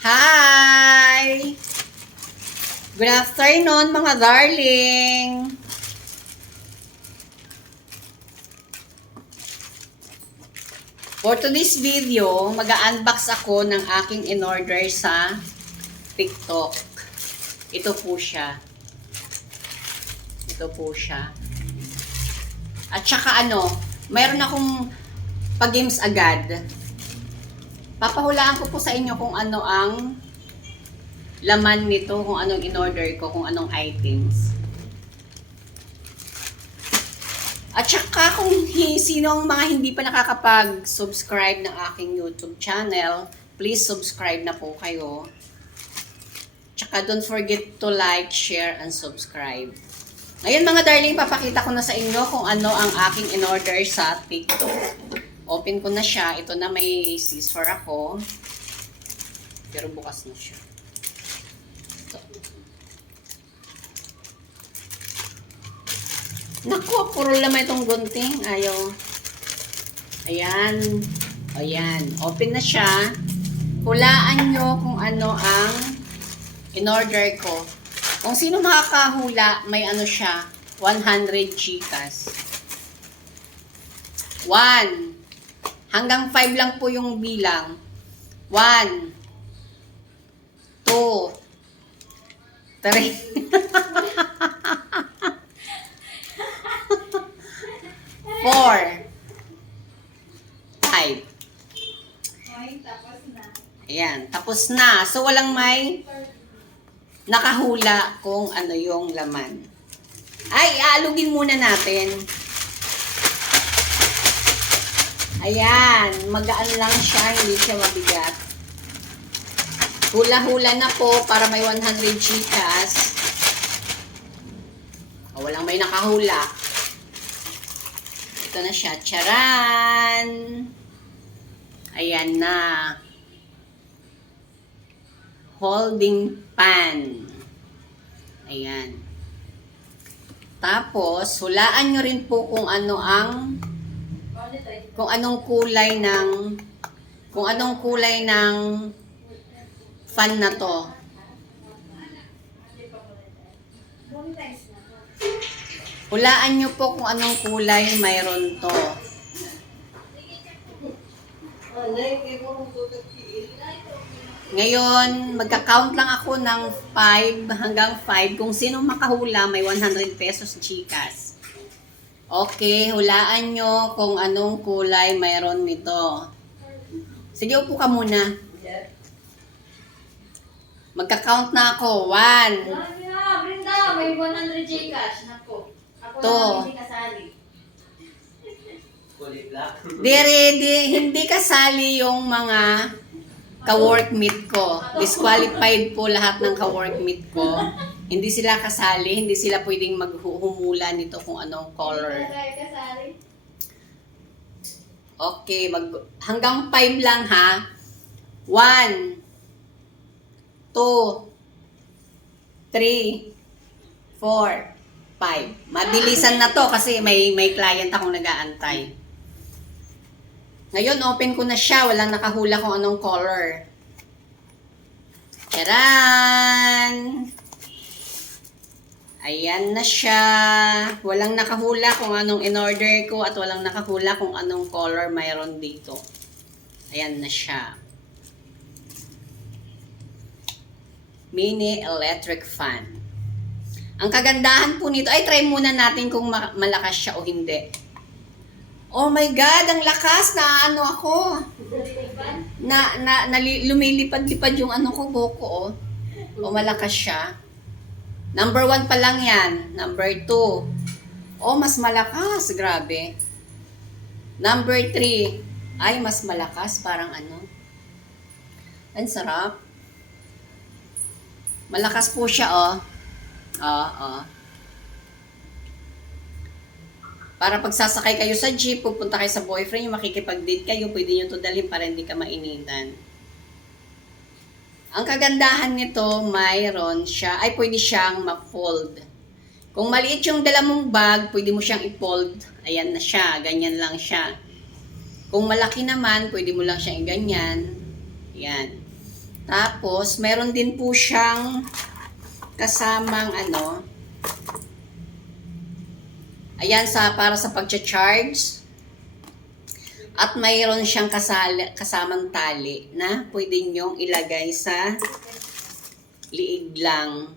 Hi! Good afternoon mga darling! For today's video, mag-unbox ako ng aking in-order sa TikTok. Ito po siya. Ito po siya. At saka ano, mayroon akong pag-games agad. Papahulaan ko po sa inyo kung ano ang laman nito, kung anong in-order ko, kung anong items. At saka kung sino ang mga hindi pa nakakapag-subscribe ng aking YouTube channel, please subscribe na po kayo. Tsaka don't forget to like, share, and subscribe. Ngayon mga darling, papakita ko na sa inyo kung ano ang aking in-order sa TikTok. Open ko na siya. Ito na may scissor ako. Pero bukas na siya. Ito. Naku, puro laman itong gunting. Ayaw. Ayan. Ayan. Open na siya. Hulaan nyo kung ano ang in-order ko. Kung sino makakahula, may ano siya, 100 chikas. 1. Hanggang 5 lang po yung bilang. 1. 2. 3. 4. 5. Ayan, tapos na. So, walang may nakahula kung ano yung laman. Ay, aalugin muna natin. Ayan, magaan lang siya, hindi siya mabigat. Hula-hula na po para may 100 chikas. O, walang may nakahula. Ito na siya. Charan! Ayan na. Holding pan. Ayan. Tapos, hulaan nyo rin po kung ano ang kung anong kulay ng kung anong kulay ng fan na to. Hulaan nyo po kung anong kulay mayroon to. Ngayon, magka-count lang ako ng 5 hanggang 5. Kung sino makahula, may 100 pesos chikas. Okay, hulaan nyo kung anong kulay mayroon nito. Sige, upo ka muna. Magka-count na ako. 1, Sabi na, Brenda, may 100 Gcash. Nako. Ako To. na hindi kasali. Dire, di, hindi kasali yung mga ka-workmate ko. Disqualified po lahat ng ka-workmate ko. Hindi sila kasali, hindi sila pwedeng maghuhumula nito kung anong color. Okay, mag hanggang 5 lang ha. 1 2 3 4 5. Mabilisan na to kasi may may client akong nag-aantay. Ngayon, open ko na siya. Walang nakahula kung anong color. Taran! Ayan na siya. Walang nakahula kung anong in-order ko at walang nakahula kung anong color mayroon dito. Ayan na siya. Mini electric fan. Ang kagandahan po nito, ay try muna natin kung ma- malakas siya o hindi. Oh my God, ang lakas na ano ako. Na, na, nali, lumilipad-lipad yung ano ko, buko oh. O malakas siya. Number one pa lang yan. Number two. Oh, mas malakas. Grabe. Number three. Ay, mas malakas. Parang ano. Ang sarap. Malakas po siya, oh. Oo, oo. Para pag sasakay kayo sa jeep, pupunta kayo sa boyfriend, yung makikipag-date kayo, pwede nyo to dalhin para hindi ka mainitan. Ang kagandahan nito, mayroon siya, ay pwede siyang ma-fold. Kung maliit yung dala mong bag, pwede mo siyang i-fold. Ayan na siya, ganyan lang siya. Kung malaki naman, pwede mo lang siyang i-ganyan. Yan. Tapos, meron din po siyang kasamang ano, ayan sa para sa pagcha-charge. At mayroon siyang kasali, kasamang tali na pwede nyong ilagay sa liig lang.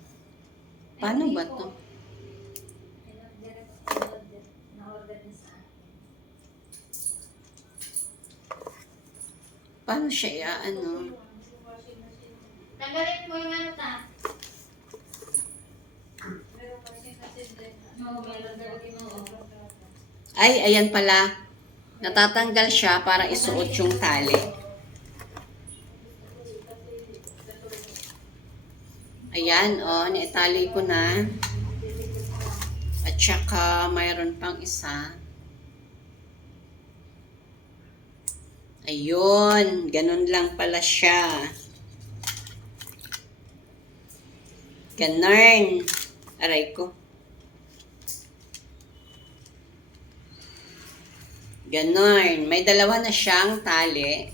Paano ba to? Paano siya ya, ano? Tanggalin mo yung ano ta. Ay, ayan pala. Natatanggal siya para isuot yung tali. Ayan, oh, naitali ko na. At saka, mayroon pang isa. Ayun, ganun lang pala siya. Ganun. Aray ko. Ganon. May dalawa na siyang tali.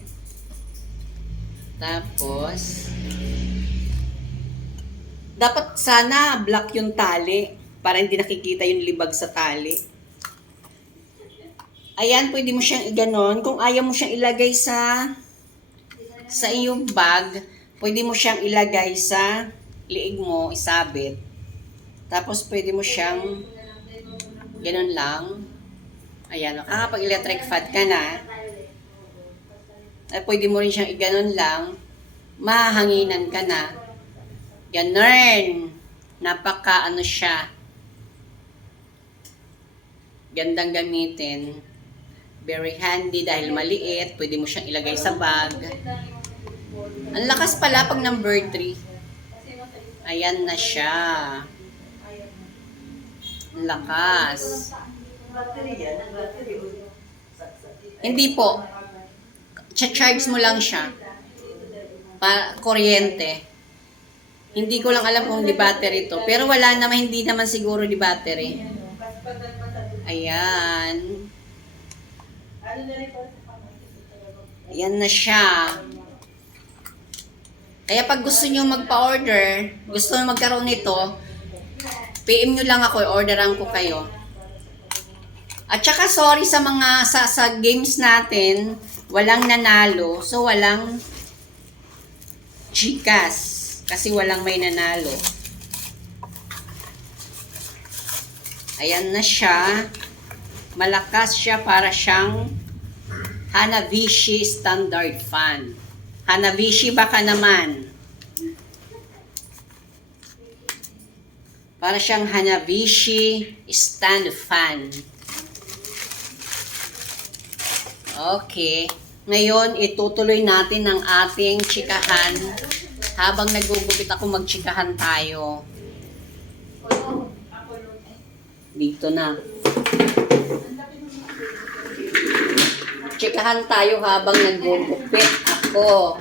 Tapos, dapat sana black yung tali para hindi nakikita yung libag sa tali. Ayan, pwede mo siyang iganon. Kung ayaw mo siyang ilagay sa sa iyong bag, pwede mo siyang ilagay sa liig mo, isabit. Tapos pwede mo siyang ganon lang. Ayan, makakapag-electric fan ka na. Ay, pwede mo rin siyang iganon lang. Mahanginan ka na. Ganon. Napaka ano siya. Gandang gamitin. Very handy dahil maliit. Pwede mo siyang ilagay sa bag. Ang lakas pala pag number 3. Ayan na siya. Ang lakas. Hindi po. Cha-charge mo lang siya. Pa kuryente. Hindi ko lang alam kung di battery to. Pero wala naman, hindi naman siguro di battery. Ayan. Ayan na siya. Kaya pag gusto nyo magpa-order, gusto nyo magkaroon nito, PM nyo lang ako, orderan ko kayo. At saka sorry sa mga sa, sa games natin, walang nanalo, so walang chikas kasi walang may nanalo. Ayan na siya. Malakas siya para siyang Hanabishi standard fan. Hanabishi baka naman. Para siyang Hanabishi stand fan. Okay. Ngayon, itutuloy natin ang ating chikahan. Habang nagugupit ako, magchikahan tayo. Dito na. Chikahan tayo habang nagugupit ako.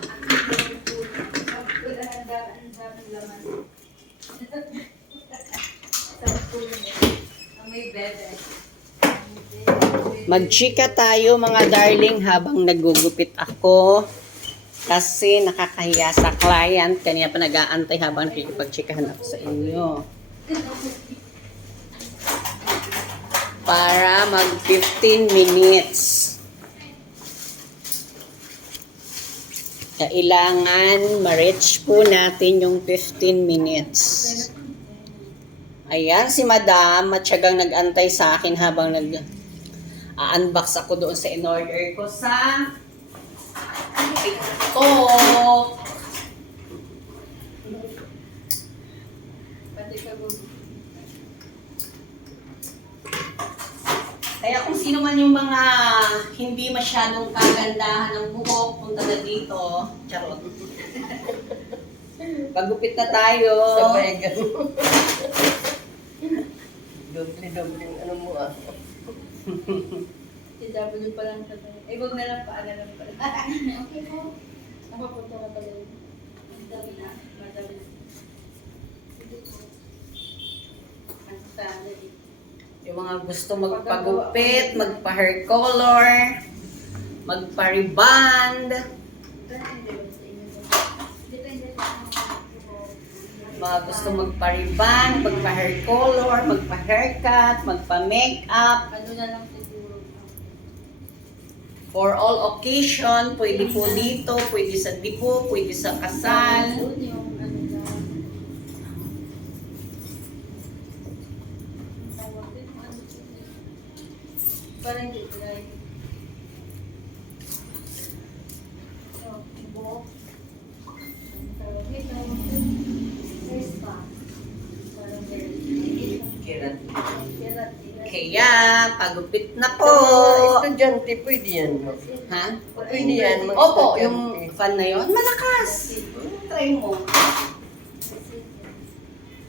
Magchika tayo mga darling habang nagugupit ako. Kasi nakakahiya sa client. Kanya pa nag-aantay habang nakikipagchikahan ako sa inyo. Para mag 15 minutes. Kailangan ma-reach po natin yung 15 minutes. Ayan, si Madam, matyagang nag-antay sa akin habang nag unbox ako doon sa in-order ko sa TikTok. Kaya kung sino man yung mga hindi masyadong kagandahan ng buhok, punta na dito. Charot. Pagupit na tayo. Sabay ganun. Doble-doble ano mo ah. Si W pa lang tayo. Eh, wag na lang paala lang pala. Okay po. Nakapunta na pala yun. Madami na. Madami na. Ang standard eh. Yung mga gusto magpagupit, magpa-hair color, magpa-reband. Pero hindi ba sa inyo ba? Dito Mga gusto magpa-ribbon, magpa-hair color, magpa-haircut, magpa-makeup. Ano na lang siguro. For all occasion, pwede po dito, pwede sa dipo, pwede sa kasal. Yung ano din, ano yun eh. Parang hindi dry. Oh, ibo. Ang tawag Wait, dito. tawag ko. First pa. Parang very Kirat. kirat, kirat. Kaya, pagupit na po. mga estudyante, pwede yan. no? Ha? Pwede yan. mga Opo, estudyante. yung fan na yon malakas. Try mo.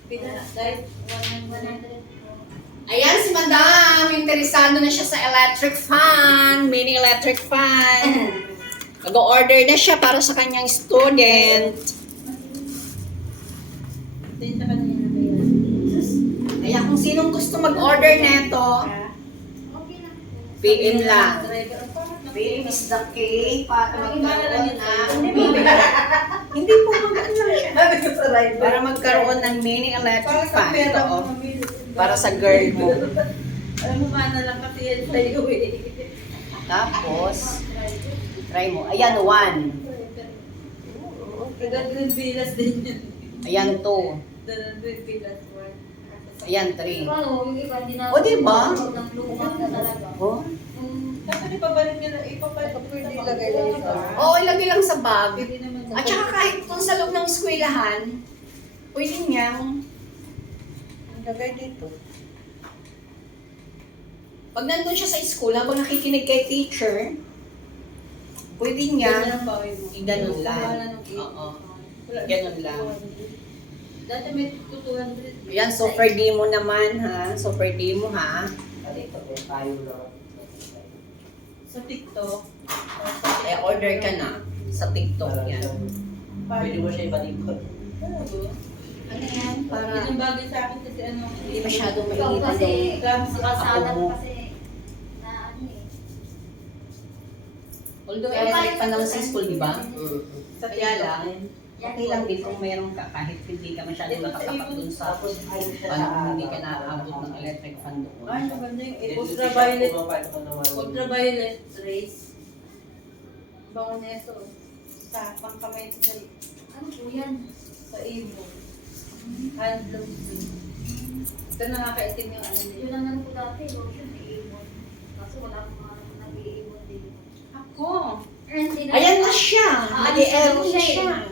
Pina, dahil 100. 100. Ayan si Madam, interesado na siya sa electric fan, mini electric fan. Mag-order na siya para sa kanyang student. Kaya. Kung sinong gusto mag-order lang po. PM lang. Ang PM is the key para Ang magkaroon ng... Hindi po rider. Para magkaroon ng mini electric Parang fan. pera Ito, oh. Para sa girl mo. Alam mo ba na lang kasi yan sa'yo eh. Tapos, try mo. Ayan, one. Green Villas din yun. Ayan, two. Villas one. Ayan, three. Paano, yung iba, di na- O, diba? Ng lumang na talaga. Oh? Mm, Tapos ipabalik nila, ipabalik. Pwede ilagay lang sa- Oo, ilagay lang sa bag. At saka kahit kung sa loob ng eskwelahan, pwede niyang, Ang lagay dito. pag nandun siya sa school, habang nakikinig kay teacher, pwede niya. Iganon lang. Oo. Ganon lang. Dati may 200. Yan, super demo naman ha. Super demo ha. Dito, may tayo. Sa TikTok. Eh, order ka na sa TikTok yan. Pwede mo siya ibalikot. Ano yan? Para Para yung bagay sa akin kasi ano. hindi masyadong Ikaw mainit kasi, yung sa mo. kasi, ano eh. Although electric pa naman sa school, di ba? Sa Kaya TikTok. lang, okay lang din kung meron ka kahit hindi ka masyadong nakatapat dun sa paano hindi ka naaabot ng electric fan Ay, doon. maganda yung eh, ultraviolet. Ultraviolet rays. Bango na ito. Sa pangkamay sa, Ano po yan? sa imo. Hand lotion. Ito nakakaitim yung ano Yun niya. lang naman po dati, lotion, iibon. Kaso wala akong mga nag-iibon din. Ako. Ayan na siya! Ah, Nag-e-aero siya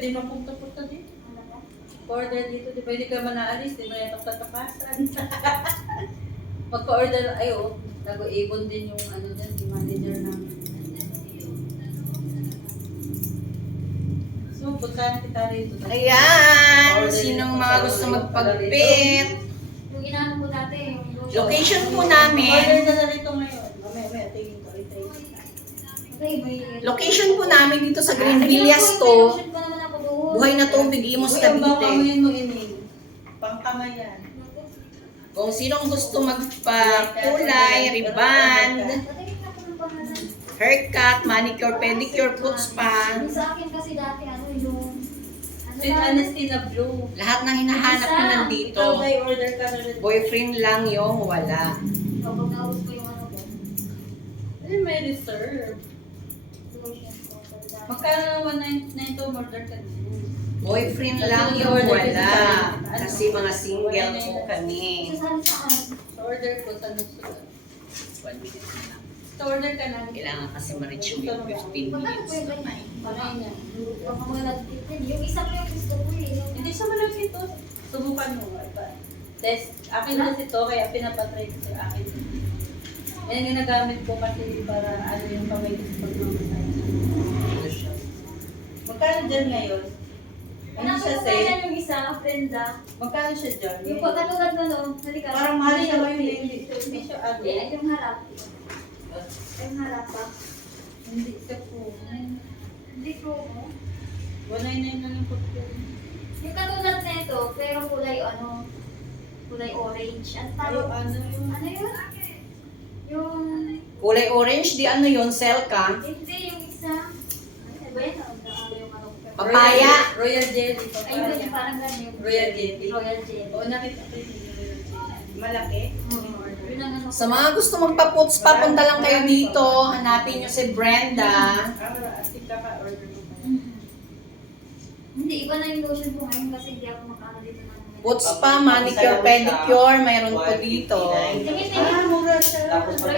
pwede mapunta-punta dito. Ano ba? Order dito, di ba? Hindi ka man naalis, di ba yung tatapasan. Magpa-order, ay oh, nag-ibon din yung ano din, yung manager namin. So, puntahan kita rito. Ayan! Sinong mga gusto magpagpit? Yung inaano po dati, yung. Location po Order namin. na na rito ngayon. Mamaya, mamaya, tingin ko. May... Location po namin dito sa Green Villas to. lotion pa naman ako doon. Buhay na tubig, Imos Uy, ang Cavite. bangamuhin mo ining. Pangkamay yan. Kung sinong gusto magpa-kulay, riband, Patingin ako ng pangalan. haircut, manicure, pedicure, foot spa, Yung sa akin kasi dati, ano yung... Ano St. Anestina Blue. lahat ng hinahanap nyo nandito. Ikaw may order ka na rin. Boyfriend lang yung wala. Kapag naubos ko yung ano ko. Eh, may reserve. Magkano naman 99 to order ka na? Boyfriend lang yung wala. Kasi mga single po kami. Order ko nagsulat. One minute na lang. Order ka na. Kailangan kasi ma-reach yung 15 Magkano po minutes. Panay niya. Baka mga nagtitin. Yung isa po yung gusto ko eh. Hindi siya malaki ito. Subukan mo. Test. Akin na ito, kaya pinapatry ko sa akin. Yan yung ginagamit ko kasi para ano yung kamay ko sa pagmamasay. Magkano dyan ngayon? Ano siya Ano say? yan yung isa, Brenda? Magkano siya dyan? Yung pagkatulad na no, halika. Parang mahal siya ngayon. eh. Hindi, hindi siya ano. Ay yung harap. Ay, yung harap ba? Hindi siya po. Hindi ko. oh. 199 na lang po. Yung katulad na ito, pero kulay ano, kulay orange. Ang tawag, ano yung... ano yun? Yung, Kulay orange, di ano yun, sell ka. hindi Papaya. Royal jelly, Ayun, papaya. yung parang ganyan. Royal jelly. Royal jelly. Oo, nakita ko yung royal jelly. Malaki? Mm. Yun ang ano. Sa mga gusto magpa-puts pa, punta lang kayo dito. Hanapin nyo si Brenda. Mhm. Hindi, iba na yung lotion ko ngayon kasi hindi ako makano dito ng Puts pa, manicure, pedicure, mayroon po dito. Tingin, tingin. Ah, mura siya. Tapos pag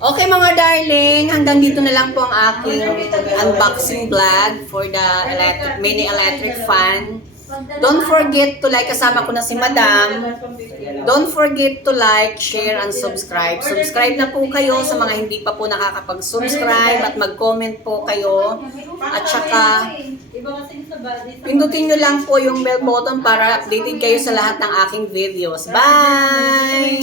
Okay mga darling, hanggang dito na lang po ang aking unboxing vlog for the electric, mini electric fan. Don't forget to like, kasama ko na si Madam. Don't forget to like, share, and subscribe. Subscribe na po kayo sa mga hindi pa po nakakapag-subscribe at mag-comment po kayo. At saka, pindutin nyo lang po yung bell button para updated kayo sa lahat ng aking videos. Bye!